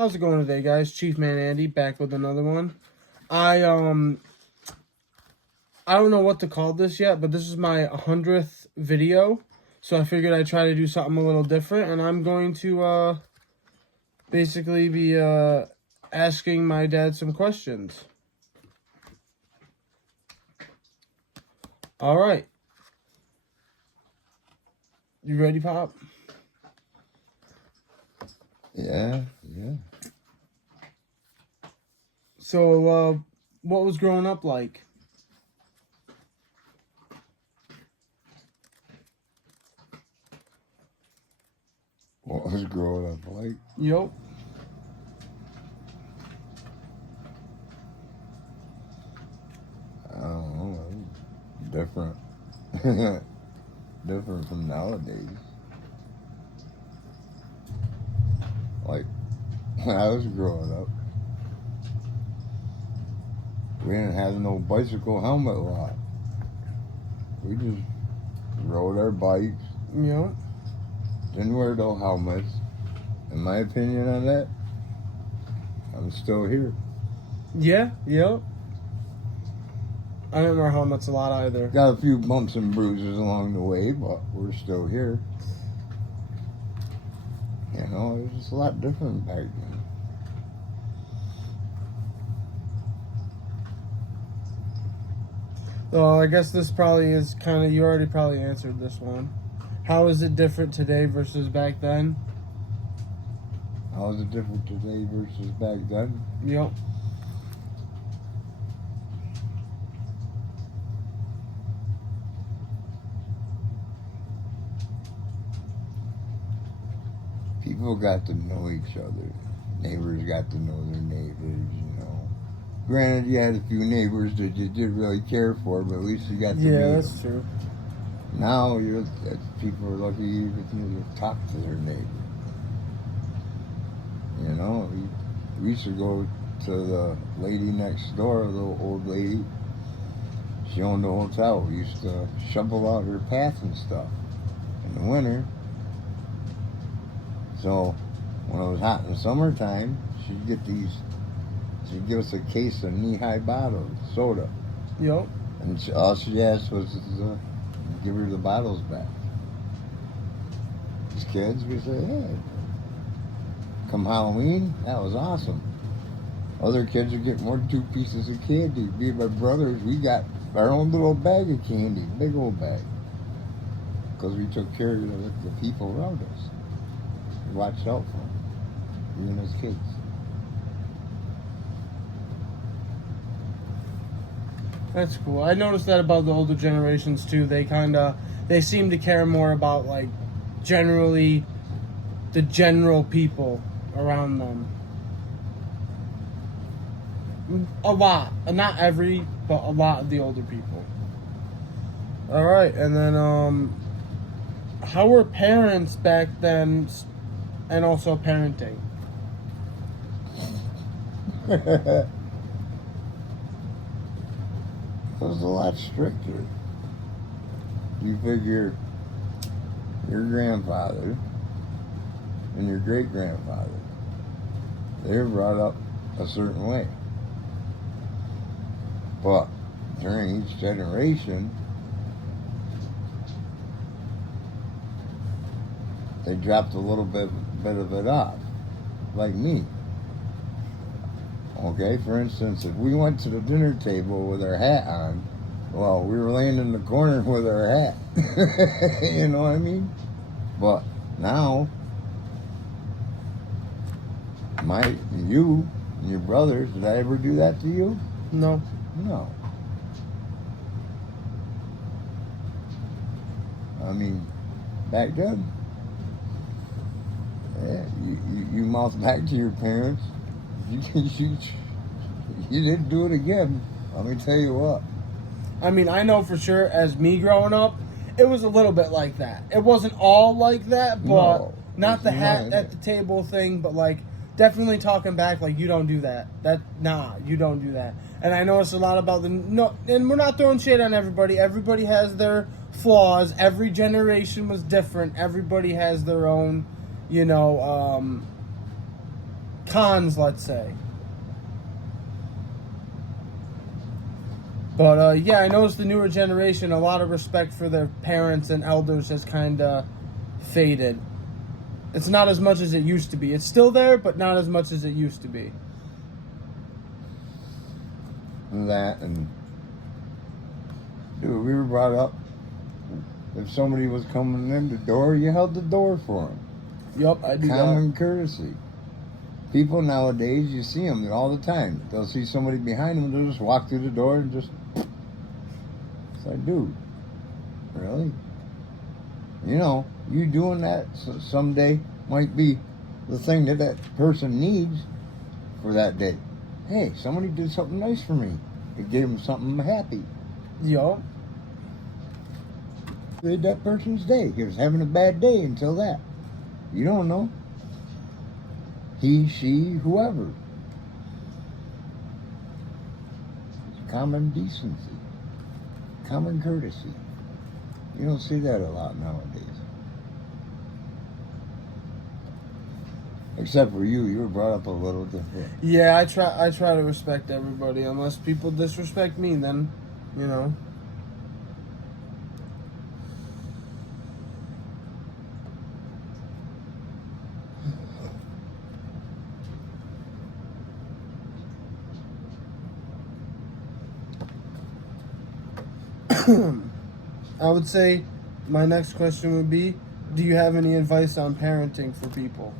How's it going today, guys? Chief Man Andy back with another one. I don't know what to call this yet, but this is my 100th video, so I figured I'd try to do something a little different, and I'm going to basically be asking my dad some questions. All right. You ready, Pop? Yeah. So, what was growing up like? What was growing up like? Yup. I don't know. Different. Different from nowadays. Like, when I was growing up, we didn't have no bicycle helmet lock. We just rode our bikes. Yup. Didn't wear no helmets. In my opinion on that, I'm still here. Yeah, yup. I didn't wear helmets a lot either. Got a few bumps and bruises along the way, but we're still here. You know, it was just a lot different back then. Well, I guess this probably is kind of, you already probably answered this one. How is it different today versus back then? How is it different today versus back then? Yep. People got to know each other. Neighbors got to know their neighbors, you know. Granted, you had a few neighbors that you didn't really care for, but at least you got to meet them. That's true. Now, people are lucky even to talk to their neighbor. You know, we used to go to the lady next door, the old lady. She owned a hotel. We used to shovel out her path and stuff in the winter. So when it was hot in the summertime, she'd give us a case of knee-high bottles, soda. Yep. And all she asked was to give her the bottles back. As kids, we said, hey, come Halloween, that was awesome. Other kids would get more than 2 pieces of candy. Me and my brothers, we got our own little bag of candy, big old bag. Because we took care of the people around us. We watched out for them, even as kids. That's cool. I noticed that about the older generations too. They seem to care more about like generally the general people around them. A lot. Not every, but a lot of the older people. Alright, and then how were parents back then and also parenting? It was a lot stricter. You figure your grandfather and your great-grandfather, they were brought up a certain way. But during each generation, they dropped a little bit of it off. Like me. Okay, for instance, if we went to the dinner table with our hat on, well, we were laying in the corner with our hat. You know what I mean? But now, you and your brothers, did I ever do that to you? No. No. I mean, back then, yeah, you mouth back to your parents. You didn't do it again. Let me tell you what. I mean, I know for sure as me growing up, it was a little bit like that. It wasn't all like that, but No, not the hat not. at the table thing, but like definitely talking back like you don't do that. You don't do that. And I noticed a lot about and we're not throwing shade on everybody. Everybody has their flaws. Every generation was different. Everybody has their own, cons, let's say. But yeah, I noticed the newer generation, a lot of respect for their parents and elders has kind of faded. It's not as much as it used to be. It's still there, but not as much as it used to be. That and dude, we were brought up. If somebody was coming in the door, you held the door for them. Yup, I do Common courtesy. People nowadays, you see them all the time. They'll see somebody behind them, they'll just walk through the door and just. It's like, dude, really? You know, you doing that someday might be the thing that that person needs for that day. Hey, somebody did something nice for me. It gave them something happy. Yup. Made that person's day. He was having a bad day until that. You don't know. He, she, whoever. It's common decency. Common courtesy. You don't see that a lot nowadays. Except for you were brought up a little different. Yeah, I try to respect everybody. Unless people disrespect me, then, you know. I would say my next question would be, do you have any advice on parenting for people?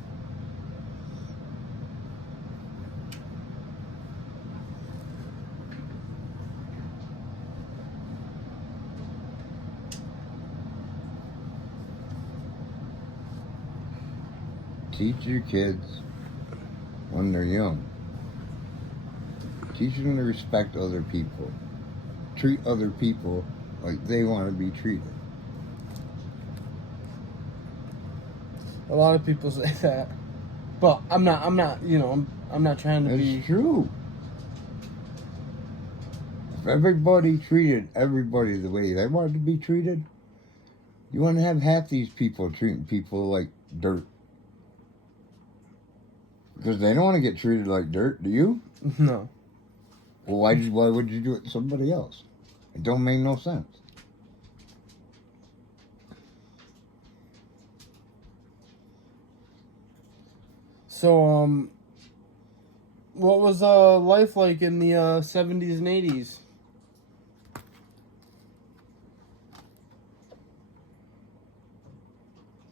Teach your kids when they're young. Teach them to respect other people. Treat other people like they want to be treated. A lot of people say that, but I'm not. You know, I'm not trying to be. It's true. If everybody treated everybody the way they wanted to be treated, you wouldn't have half these people treating people like dirt. Because they don't want to get treated like dirt, do you? No. Well, why would you do it to somebody else? It don't make no sense. So, what was life like in the 70s and 80s?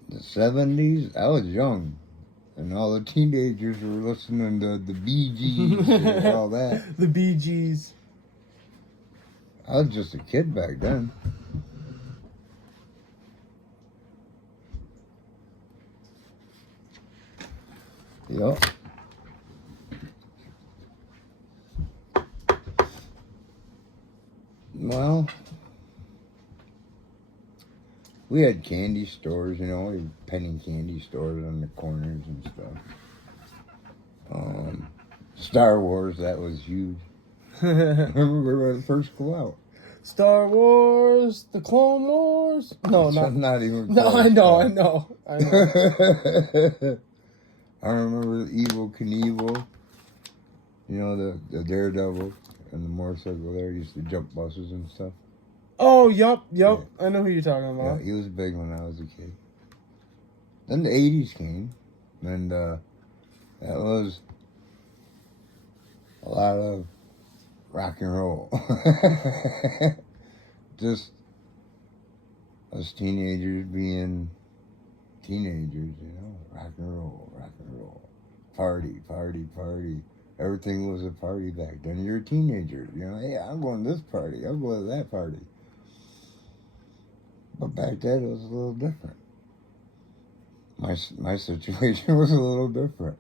The 70s, I was young. And all the teenagers were listening to the Bee Gees and all that. The Bee Gees. I was just a kid back then. Yup. Well, we had candy stores, you know, we had penny candy stores on the corners and stuff. Star Wars, that was huge. Remember we were the first to go out. Star Wars, the Clone Wars. No, not even. No, I know. I remember the Evil Knievel. You know, the Daredevil and the motorcycle there used to jump buses and stuff. Oh, yup. Yeah. I know who you're talking about. Yeah, he was big when I was a kid. Then the 80s came, and that was a lot of rock and roll. Just us teenagers being teenagers, you know, rock and roll. Party. Everything was a party back then. You're a teenager, you know, hey, I'm going to this party, I'm going to that party. But back then it was a little different. My situation was a little different.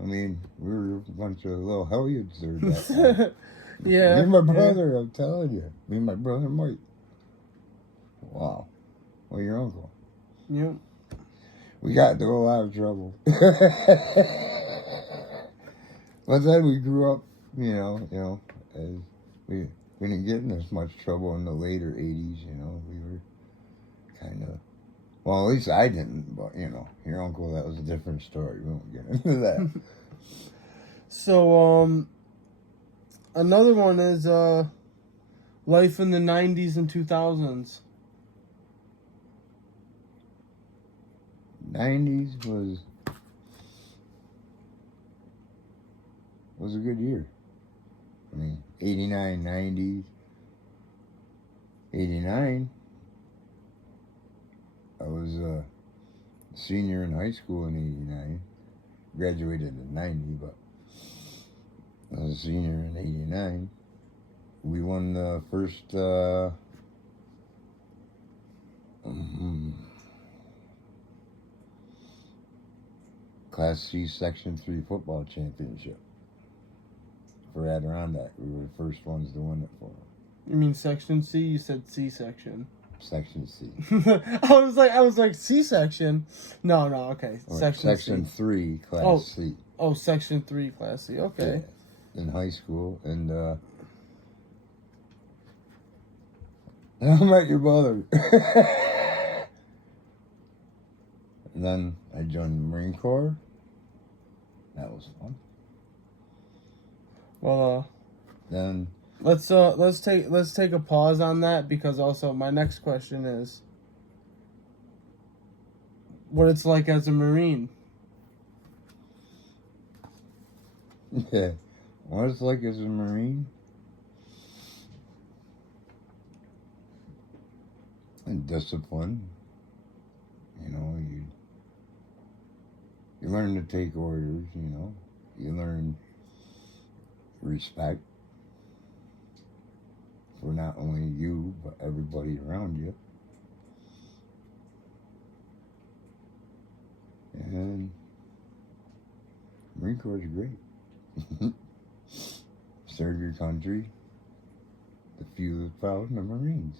I mean, we were a bunch of little hellions there that time. Yeah. Me and my brother, I'm telling you. Me and my brother Mike. Wow. Well, your uncle. Yep. We got into a lot of trouble. But then we grew up, you know, as we didn't get in as much trouble in the later 80s, you know. We were kind of, well, at least I didn't, but, you know, your uncle, that was a different story. We won't get into that. So, another one is life in the 90s and 2000s. 90s was a good year. I mean, 89, 90s. 89, I was a senior in high school in 89. Graduated in 90, but I was a senior in 89. We won the first Class C Section 3 football championship for Adirondack. We were the first ones to win it for them. You mean Section C? You said C section. Section C. I was like C section. No, okay. Section C. 3, Class C. Oh, Section 3, Class C. Okay. Yeah, in high school, and I met your mother. And then I joined the Marine Corps. That was fun. Well, Then let's take a pause on that, because also my next question is what it's like as a Marine. yeah, what it's like as a Marine. And discipline. You know, you learn to take orders, you know. You learn respect for not only you, but everybody around you. And Marine Corps is great. Serve your country. The few that's proud, the Marines.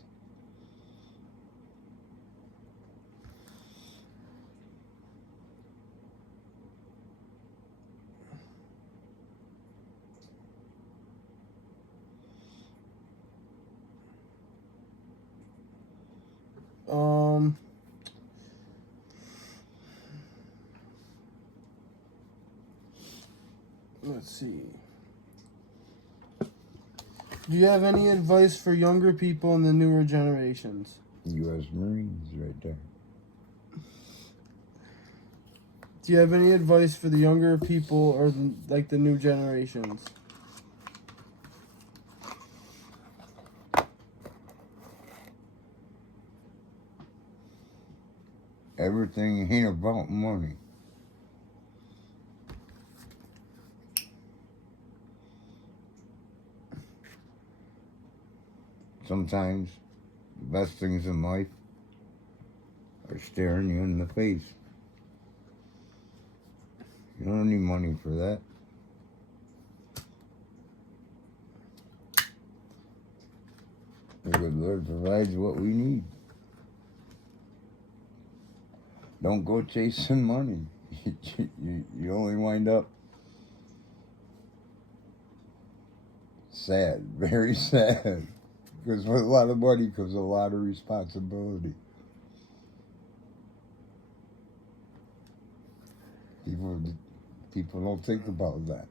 Let's see. Do you have any advice for younger people in the newer generations? U.S. Marines right there. Do you have any advice for the younger people or like the new generations? Everything ain't about money. Sometimes the best things in life are staring you in the face. You don't need money for that. The good Lord provides what we need. Don't go chasing money. You only wind up sad, very sad. Because with a lot of money comes a lot of responsibility. People don't think about that.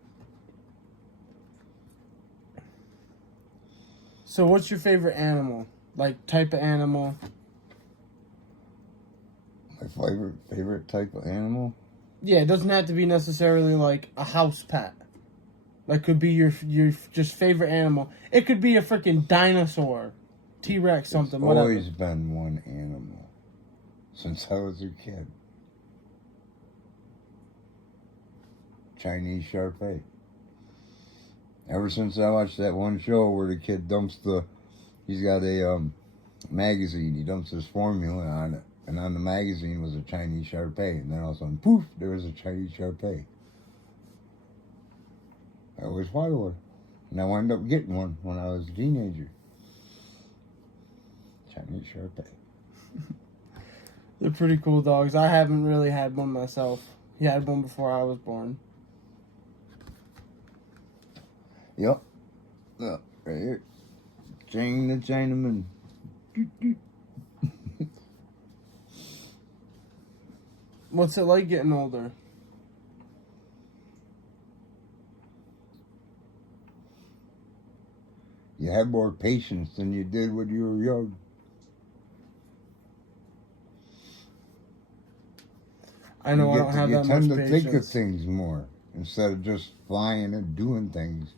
So what's your favorite animal? Like type of animal? My favorite type of animal? Yeah, it doesn't have to be necessarily like a house pet. That could be your just favorite animal. It could be a freaking dinosaur, T-Rex, something, whatever. It's always been one animal since I was a kid. Chinese Shar-Pei. Ever since I watched that one show where the kid he's got a magazine, he dumps his formula on it, and on the magazine was a Chinese Shar-Pei, and then all of a sudden, poof, there was a Chinese Shar-Pei. I always wanted one, and I wound up getting one when I was a teenager. Chinese Shar-Pei. They're pretty cool dogs. I haven't really had one myself. He had one before I was born. Yep. Look, right here. Chang the Chinaman. What's it like getting older? You have more patience than you did when you were young. I know I don't have that much You tend to think of patience. things more instead of just flying and doing things.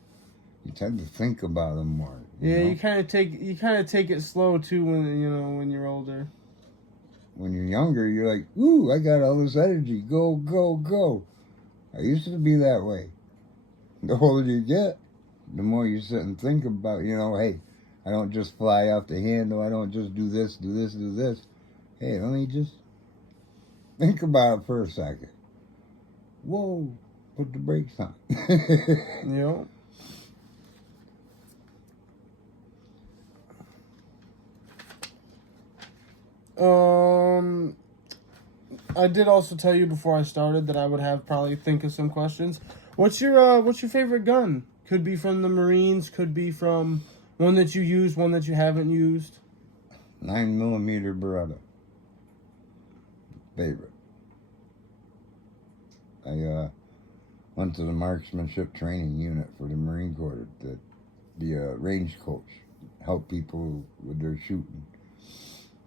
You tend to think about them more. Yeah, know? you kind of take it slow too when you're older. When you're younger, you're like, ooh, I got all this energy. Go, go, go. I used to be that way. The older you get, the more you sit and think about, hey, I don't just fly off the handle. I don't just do this, do this, do this. Hey, let me just think about it for a second. Whoa, put the brakes on. Yep. I did also tell you before I started that I would have probably think of some questions. What's your favorite gun? Could be from the Marines, could be from one that you used, one that you haven't used. 9mm Beretta. Favorite. I went to the marksmanship training unit for the Marine Corps. The range coach helped people with their shooting,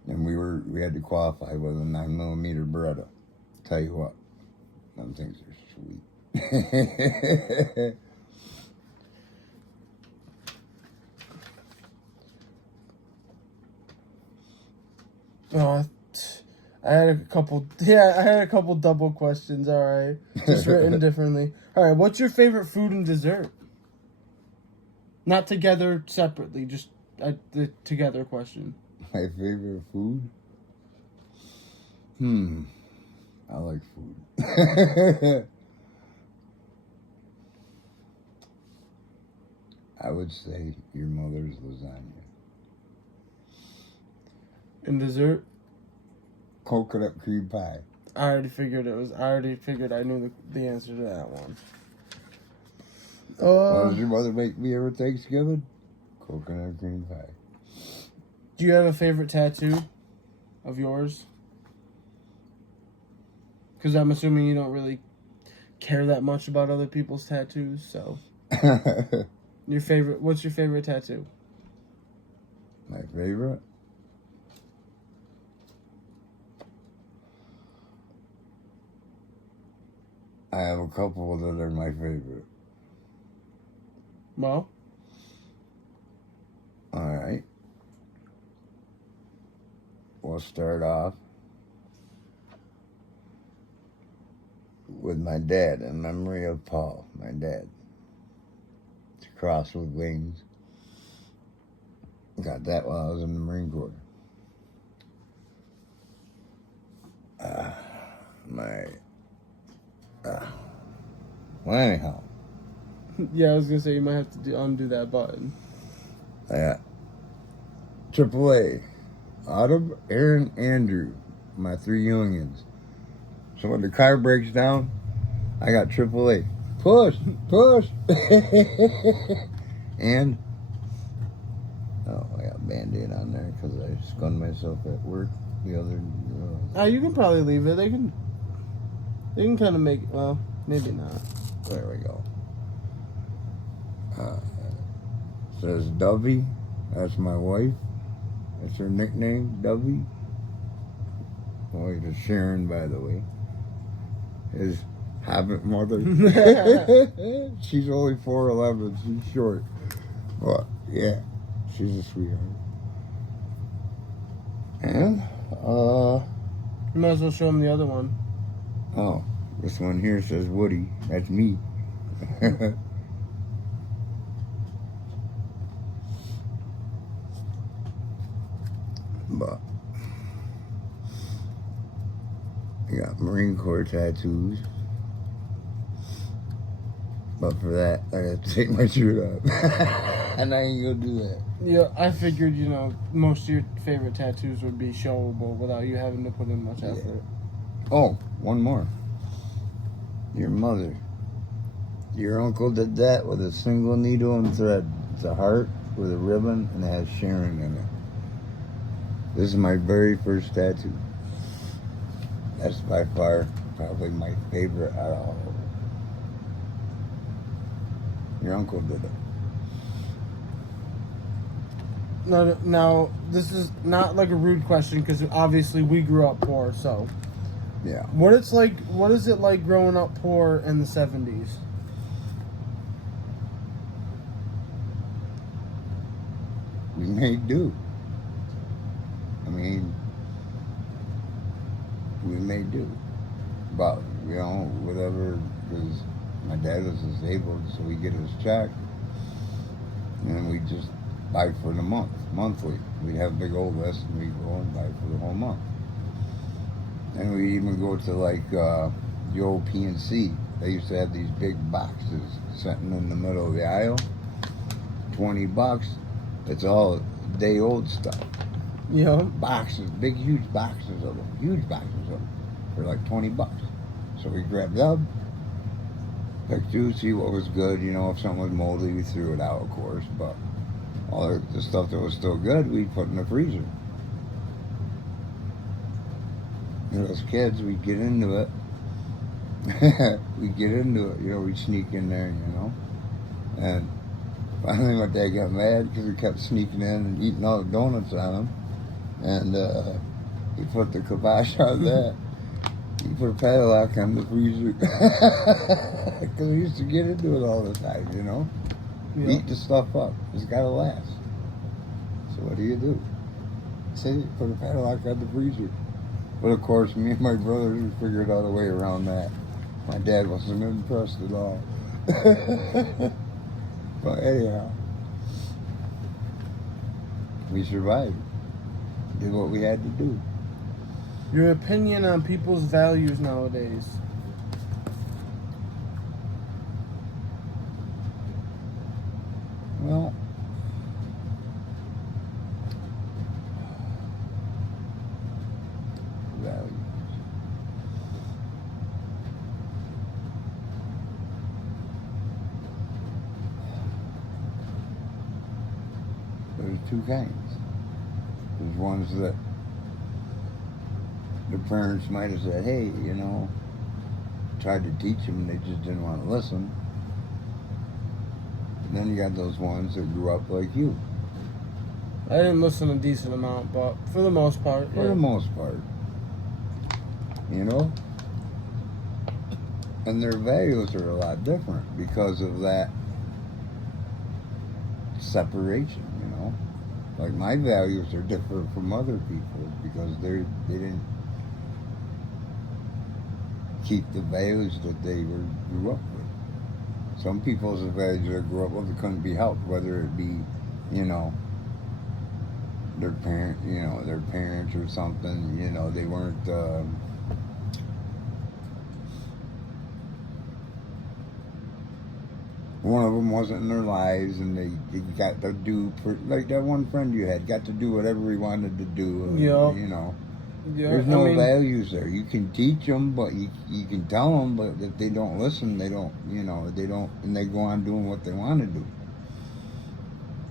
and we had to qualify with a 9mm Beretta. Tell you what, them things are sweet. Oh, I had a couple. Yeah, I had a couple double questions. All right, just written differently. All right, what's your favorite food and dessert? Not together, separately. Just the together question. My favorite food? I like food. I would say your mother's lasagna. And dessert? Coconut cream pie. I already figured I knew the answer to that one. What does your mother make me every Thanksgiving? Coconut cream pie. Do you have a favorite tattoo of yours? Because I'm assuming you don't really care that much about other people's tattoos, so. What's your favorite tattoo? My favorite? I have a couple that are my favorite. Well? Alright. We'll start off with my dad, in memory of Paul, my dad. It's a cross with wings. Got that while I was in the Marine Corps. Well, anyhow. Yeah, I was gonna say you might have to undo that button. Yeah. AAA. Autumn, Aaron, Andrew. My 3 youngins. So when the car breaks down, I got AAA. Push, push. And, I got Band-Aid on there because I skunned myself at work the other. You can probably leave it. They can kind of make. Well, maybe not. There we go. Says Dovey. That's my wife. That's her nickname, Dovey. Wife is Sharon, by the way. His habit mother. She's only 4'11". She's short. But, yeah, she's a sweetheart. And, You might as well show them the other one. oh, this one here says Woody. That's me. But I got Marine Corps tattoos. But for that, I have to take my shirt off. And I ain't gonna do that. Yeah, I figured, most of your favorite tattoos would be showable without you having to put in much effort. Yeah. Oh, one more. Your mother. Your uncle did that with a single needle and thread. It's a heart with a ribbon and it has Sharon in it. This is my very first tattoo. That's by far probably my favorite out of all of them. Your uncle did it. No, now this is not like a rude question because obviously we grew up poor. So, Yeah. what is it like growing up poor in the 70s? We made do. I mean, we made do. But, you know, whatever, because my dad was disabled, so we get his check, and we just buy for the monthly. We'd have a big old list, and we'd go and buy for the whole month. And we even go to like the old PNC. They used to have these big boxes sitting in the middle of the aisle. $20. It's all day old stuff. Yeah. Boxes, big huge boxes of them. Huge boxes of them. For like $20. So we grabbed them, picked through, see what was good. You know, if something was moldy, we threw it out, of course. But all the stuff that was still good, we put in the freezer. And as kids, we'd get into it. We'd get into it, you know, we'd sneak in there, you know. And finally my dad got mad because we kept sneaking in and eating all the donuts on him. And he put the kibosh on that. He put a padlock on the freezer. Because we used to get into it all the time, you know. Yeah. Eat the stuff up. It's got to last. So what do? Say, put a padlock on the freezer. But of course, me and my brothers figured out a way around that. My dad wasn't impressed at all. But anyhow, we survived. Did what we had to do. Your opinion on people's values nowadays? Well, values. There's two kinds. There's ones that the parents might have said, hey, you know, tried to teach them, they just didn't want to listen. And then you got those ones that grew up like you. I didn't listen a decent amount, but for the most part, For the most part. You know? And their values are a lot different because of that separation, you know? Like my values are different from other people's because they didn't keep the values that they grew up with. Some people's values that grew up with it couldn't be helped, whether it be, you know, their parents or something, you know, they weren't one of them wasn't in their lives, and they got to do, like that one friend you had, got to do whatever he wanted to do. Yeah. You know, yeah, there's no values there. You can teach them, but you can tell them, but if they don't listen, they don't, you know, they don't, and they go on doing what they want to do.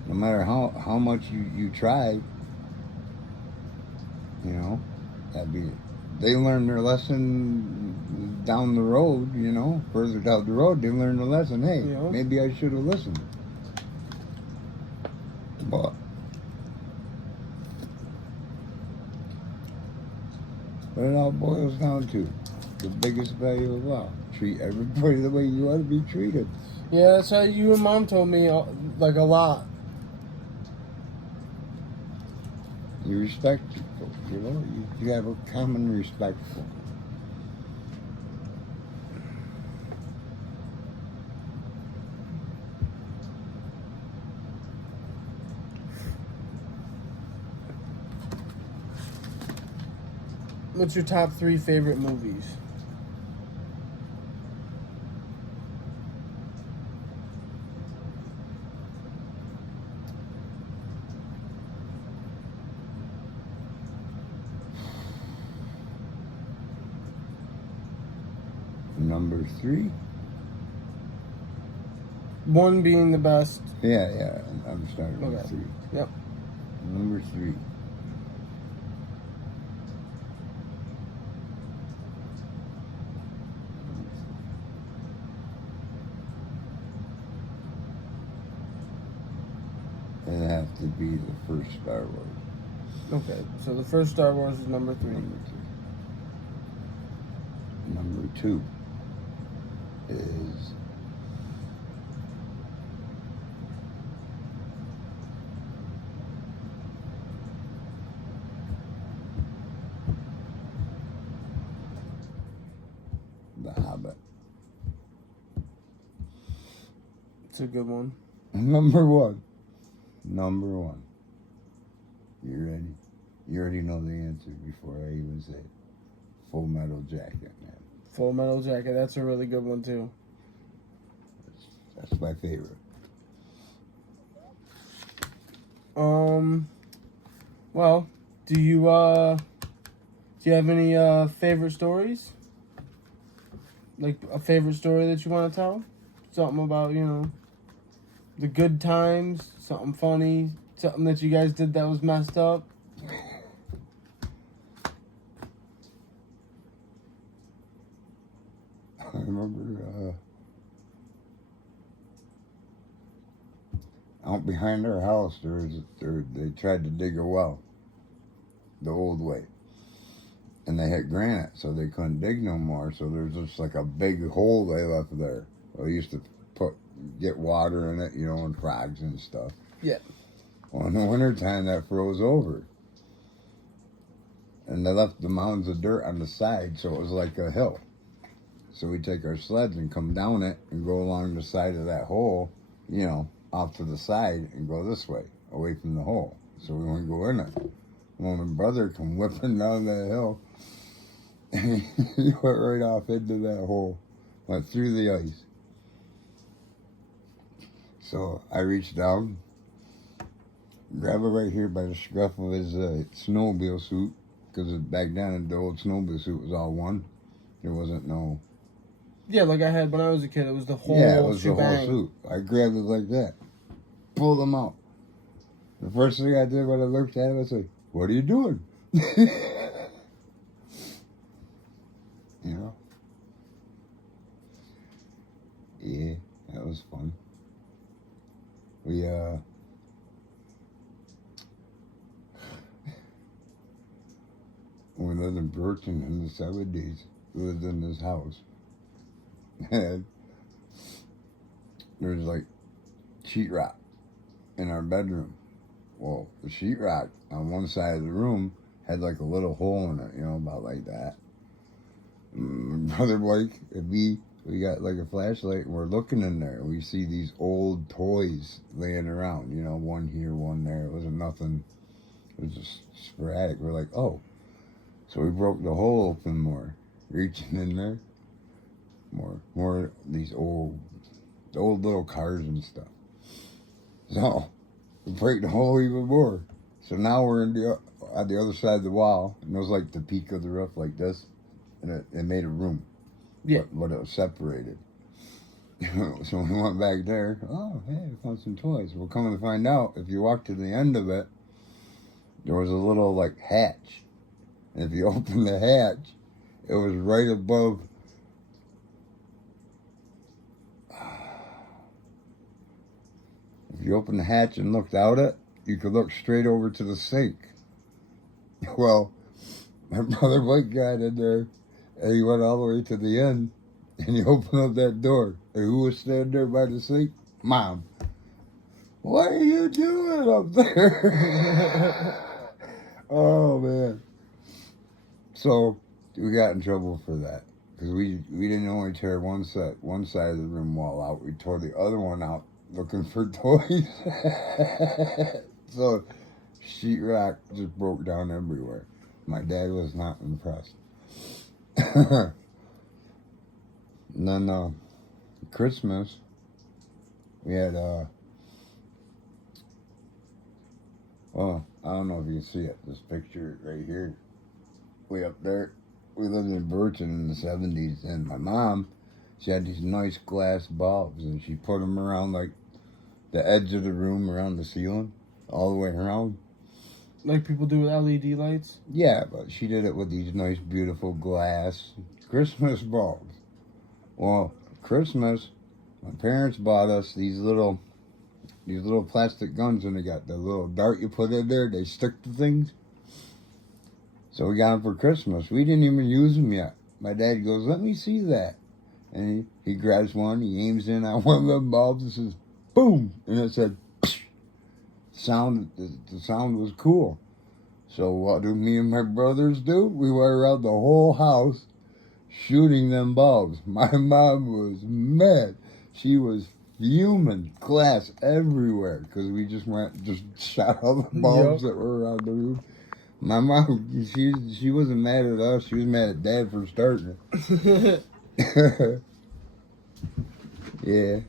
No matter how much you try, you know, they learn their lesson down the road, you know, further down the road, they learn the lesson, hey, Yeah. maybe I should have listened. But what it all boils down to, the biggest value of all, treat everybody the way you want to be treated. Yeah, that's how you and Mom told me, like, a lot. You respect people, you know, you have a common respect for them. What's your top 3 favorite movies? Number 3? 1 being the best. Yeah, I'm starting with Okay. 3. Yep. Number 3. It have to be the first Star Wars. Okay, so the first Star Wars is number 3. Number 3. Number 2 is The Hobbit. It's a good one. Number 1. You ready? You already know the answer before I even say it. Full Metal Jacket, man. Full Metal Jacket. That's a really good one too. That's my favorite. Well, do you have any favorite stories? Like a favorite story that you want to tell? Something about, the good times, something funny, something that you guys did that was messed up. I remember out behind our house, they tried to dig a well the old way. And they had granite, so they couldn't dig no more. So there's just like a big hole they left there. Well, they used to get water in it, and frogs and stuff. Yeah. Well, in the wintertime, that froze over. And they left the mounds of dirt on the side, so it was like a hill. So we take our sleds and come down it and go along the side of that hole, off to the side and go this way, away from the hole. So we wouldn't go in it. Well, my brother come whipping down that hill, and he went right off into that hole, went through the ice. So I reached down, grabbed it right here by the scruff of his snowmobile suit, because back then the old snowmobile suit was all one. There wasn't no... Yeah, like I had when I was a kid, it was the whole Yeah, it was shebang. the whole suit. I grabbed it like that, pulled him out. The first thing I did when I looked at him, I said, "What are you doing?" Yeah, that was fun. We when we lived in Burton in the 70s, we lived in this house. And there was like sheetrock in our bedroom. Well, the sheetrock on one side of the room had like a little hole in it, about like that. My brother Blake and me, we got like a flashlight and we're looking in there. We see these old toys laying around, one here, one there. It wasn't nothing. It was just sporadic. We're like, oh. So we broke the hole open more, reaching in there. More these old little cars and stuff. So we break the hole even more. So now we're on the other side of the wall, and it was like the peak of the roof like this, and it made a room. Yeah. But it was separated. So we went back there. Oh, hey, I found some toys. Well, coming to find out, if you walk to the end of it, there was a little like hatch. And if you open the hatch, it was right above. If you opened the hatch and looked out it, you could look straight over to the sink. Well, my brother Blake got in there, and he went all the way to the end, and he opened up that door. And who was standing there by the sink? Mom. What are you doing up there? Oh, man. So we got in trouble for that. Because we didn't only tear one side of the room wall out, we tore the other one out looking for toys. So sheetrock just broke down everywhere. My dad was not impressed. And then Christmas, we had well, I don't know if you can see it, this picture right here. Way up there. We lived in Burton in the 70s, and my mom, she had these nice glass bulbs, and she put them around like the edge of the room, around the ceiling, all the way around. Like people do with LED lights? Yeah, but she did it with these nice, beautiful glass Christmas bulbs. Well, Christmas, my parents bought us these little these little plastic guns, and they got the little dart you put in there. They stick to things. So we got them for Christmas. We didn't even use them yet. My dad goes, "Let me see that." And he grabs one. He aims in on one of them bulbs and says, "Boom!" And it said, "Psh." The sound was cool. So what do me and my brothers do? We went around the whole house shooting them bulbs. My mom was mad. She was fuming, glass everywhere, because we just shot all the bulbs that were around the room. My mom, she wasn't mad at us. She was mad at Dad for starting it. Yeah.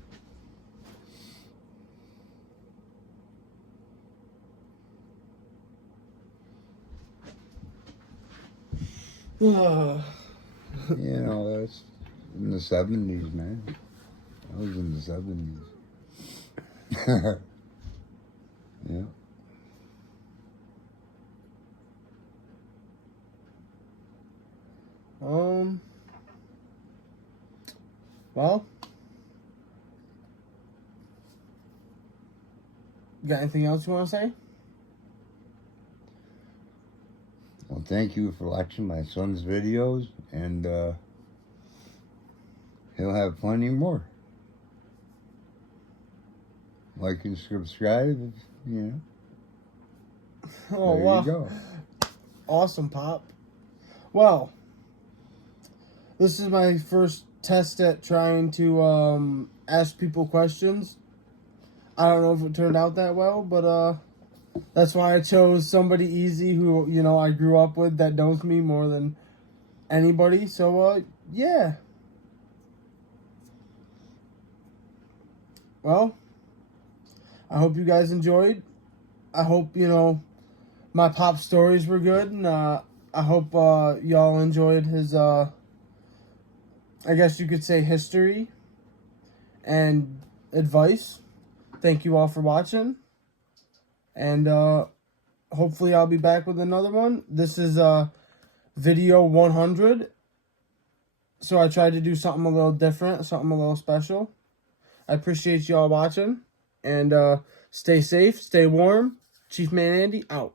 You know, that's in the 70s, man. I was in the 70s. Yeah. Well, got anything else you want to say? Well, thank you for watching my son's videos, and he'll have plenty more. Like and subscribe, you know. Oh, there wow. you go. Awesome, Pop. Well, this is my first test at trying to ask people questions. I don't know if it turned out that well, but that's why I chose somebody easy who, you know, I grew up with that knows me more than anybody. So, yeah. Well, I hope you guys enjoyed. I hope, you know, my Pop stories were good. And I hope y'all enjoyed his, I guess you could say, history and advice. Thank you all for watching. And hopefully I'll be back with another one. This is video 100. So I tried to do something a little different, something a little special. I appreciate y'all watching. And stay safe, stay warm. Chief Man Andy, out.